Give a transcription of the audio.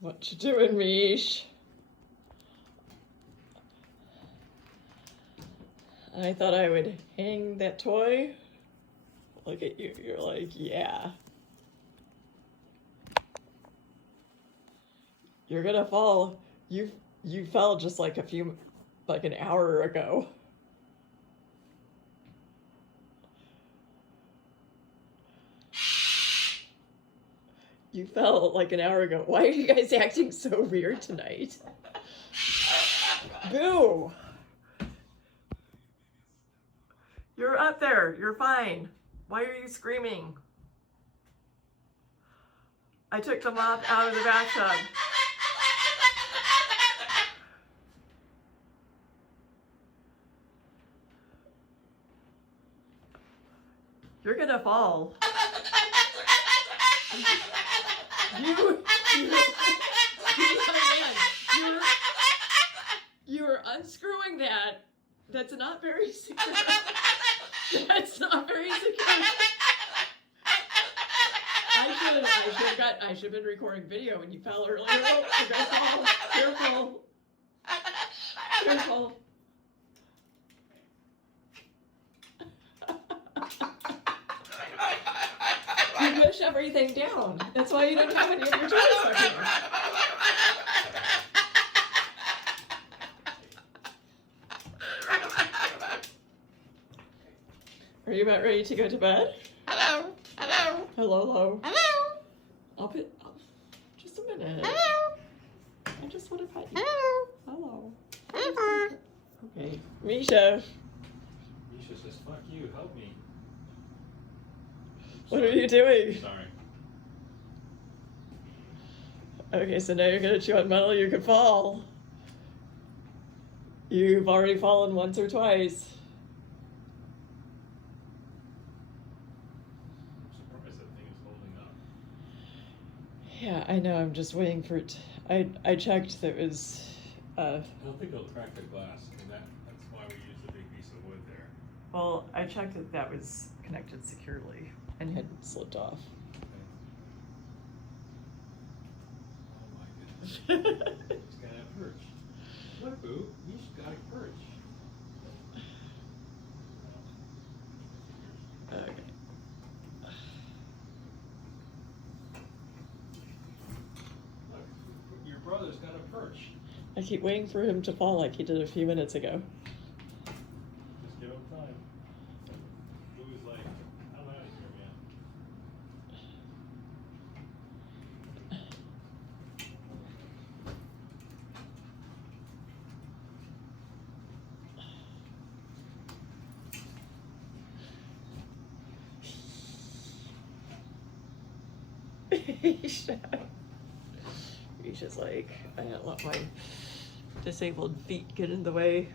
What you doing, Mish? I thought I would hang that toy. Look at you, you're like, yeah. You're gonna fall. You fell just like an hour ago. You fell like an hour ago. Why are you guys acting so weird tonight? Boo! You're up there. You're fine. Why are you screaming? I took the mop out of the bathtub. You're gonna fall. You're unscrewing that. That's not very secure. That's not very secure. I should have been recording video when you fell earlier. Oh, you're gonna fall. Careful. Careful. You push everything down. That's why you don't have any of your toys up here. Are you about ready to go to bed? Hello. Hello. Hello, hello. Hello. Just a minute. Hello. I just want to pet you. Hello. Hello. Hello. Okay. Misha. Misha says, fuck you, help me. What are you doing? Sorry. Okay, so now you're gonna chew on metal, you could fall. You've already fallen once or twice. I'm surprised that thing is holding up. Yeah, I know, I'm just waiting for it. I checked that it was, I don't think it'll crack the glass, and that's why we use the big piece of wood there. well, I checked that that was connected securely and hadn't slipped off. Okay. Oh my goodness. He's got a perch. Look, Boo, he's got a perch. Okay. Look, your brother's got a perch. I keep waiting for him to fall like he did a few minutes ago. Just give him time. Boo's like, I'm out of here, man. He's just like, I don't let my disabled feet get in the way.